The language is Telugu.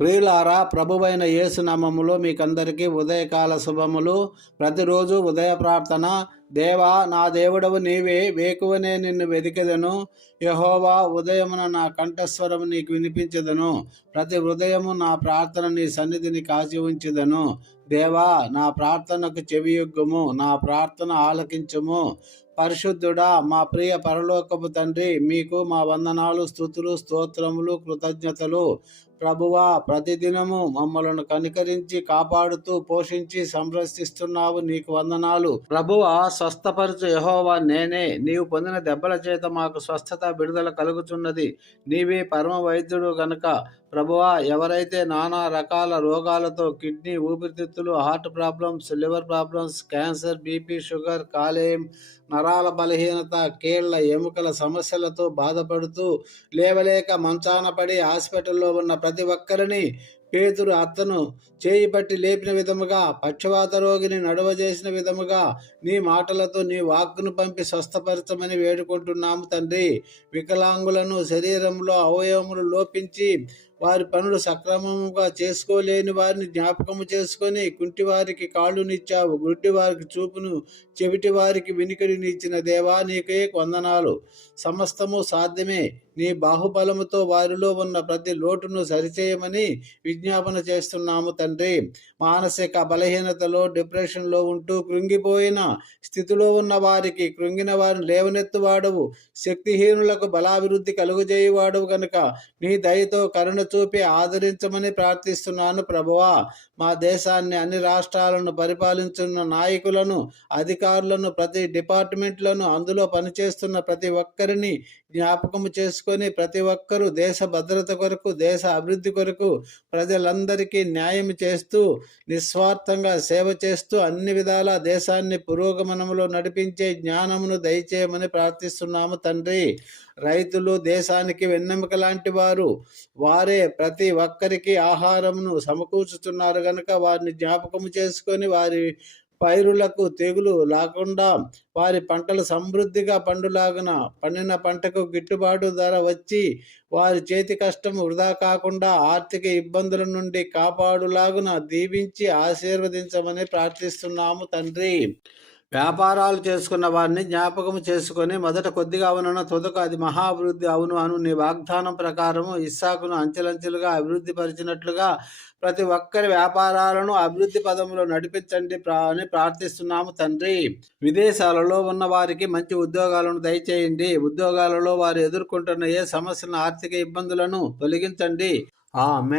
ప్రియులారా ప్రభువైన యేసునామములో మీకందరికీ ఉదయకాల శుభములు. ప్రతిరోజు ఉదయ ప్రార్థన. దేవా నా దేవుడవు నీవే వేకువనే నిన్ను వెతికెదను యహోవా ఉదయమున నా కంఠస్వరము నీకు వినిపించదను. ప్రతి హృదయము నా ప్రార్థన నీ సన్నిధిని కాచి ఉంచదను. దేవా నా ప్రార్థనకు చెవియొగ్గుము నా ప్రార్థన ఆలకించము. పరిశుద్ధుడా మా ప్రియ పరలోకపు తండ్రి మీకు మా వందనాలు స్థుతులు స్తోత్రములు కృతజ్ఞతలు. ప్రభువా ప్రతిదినము మమ్మలను కనికరించి కాపాడుతూ పోషించి సంరక్షిస్తున్నావు నీకు వందనాలు. ప్రభువా స్వస్థపరచు యహోవా నేనే. నీవు పొందిన దెబ్బల చేత మాకు స్వస్థత విడుదల కలుగుచున్నది. నీవే పరమ వైద్యుడు గనక. ప్రభువా ఎవరైతే నానా రకాల రోగాలతో కిడ్నీ ఊపిరితిత్తులు heart problems liver problems cancer BP sugar కాలేయం నరాల బలహీనత కీళ్ళ ఎముకల సమస్యలతో బాధపడుతూ లేవలేక మంచాన పడి హాస్పిటల్లో ఉన్న ప్రతి ఒక్కరిని పేతురు అత్తను చేయి పట్టి లేపిన విధముగా పక్షవాత రోగిని నడవజేసిన విధముగా నీ మాటలతో నీ వాక్కును పంపి స్వస్థపరచమని వేడుకుంటున్నాము తండ్రి. వికలాంగులను శరీరంలో అవయవములు లోపించి వారి పనులు సక్రమముగా చేసుకోలేని వారిని జ్ఞాపకము చేసుకొని కుంటి వారికి కాళ్ళునిచ్చావు గుడ్డి వారికి చూపును చెవిటి వారికి వినికిడినిచ్చిన దేవా నీకే వందనాలు. సమస్తము సాధ్యమే. నీ బాహుబలముతో వారిలో ఉన్న ప్రతి లోటును సరిచేయమని విజ్ఞాపన చేస్తున్నాము తండ్రి. మానసిక బలహీనతలో డిప్రెషన్లో ఉంటూ కృంగిపోయిన స్థితిలో ఉన్న వారికి కృంగిన వారిని లేవనెత్తువాడవు. శక్తిహీనులకు బలాభివృద్ధి కలుగజేయువాడవు కనుక నీ దయతో కరుణ చూపి ఆదరించమని ప్రార్థిస్తున్నాను ప్రభువా. మా దేశాన్ని అన్ని రాష్ట్రాలను పరిపాలించున్న నాయకులను అధికారులను ప్రతి డిపార్ట్మెంట్లను అందులో పనిచేస్తున్న ప్రతి ఒక్కరిని జ్ఞాపకం చేసుకొని ప్రతి ఒక్కరూ దేశ భద్రత కొరకు దేశ అభివృద్ధి కొరకు ప్రజలందరికీ న్యాయం చేస్తూ నిస్వార్థంగా సేవ చేస్తూ అన్ని విధాల దేశాన్ని పురోగమనంలో నడిపించే జ్ఞానమును దయచేయమని ప్రార్థిస్తున్నాము తండ్రి. రైతులు దేశానికి వెన్నెముక లాంటి వారు వారే ప్రతి ఒక్కరికి ఆహారమును సమకూర్చుతున్నారు కనుక వారిని జ్ఞాపకము చేసుకొని వారి పైరులకు తెగులు లేకుండా వారి పంటలు సమృద్ధిగా పండులాగున పండిన పంటకు గిట్టుబాటు ధర వచ్చి వారి చేతి కష్టం వృధా కాకుండా ఆర్థిక ఇబ్బందుల నుండి కాపాడులాగున దీవించి ఆశీర్వదించమని ప్రార్థిస్తున్నాము తండ్రి. వ్యాపారాలు చేసుకున్న వారిని జ్ఞాపకం చేసుకొని మొదట కొద్దిగా అవునన్న తుదక అది మహాభివృద్ధి అవును అను నీ వాగ్దానం ప్రకారము ఇస్సాకును అంచెలంచెలుగా అభివృద్ధి పరిచినట్లుగా ప్రతి ఒక్కరి వ్యాపారాలను అభివృద్ధి పదంలో నడిపించండి ప్రా అని ప్రార్థిస్తున్నాము తండ్రి. విదేశాలలో ఉన్న వారికి మంచి ఉద్యోగాలను దయచేయండి. ఉద్యోగాలలో వారు ఎదుర్కొంటున్న ఏ సమస్యలను ఆర్థిక ఇబ్బందులను తొలగించండి. ఆమెన్.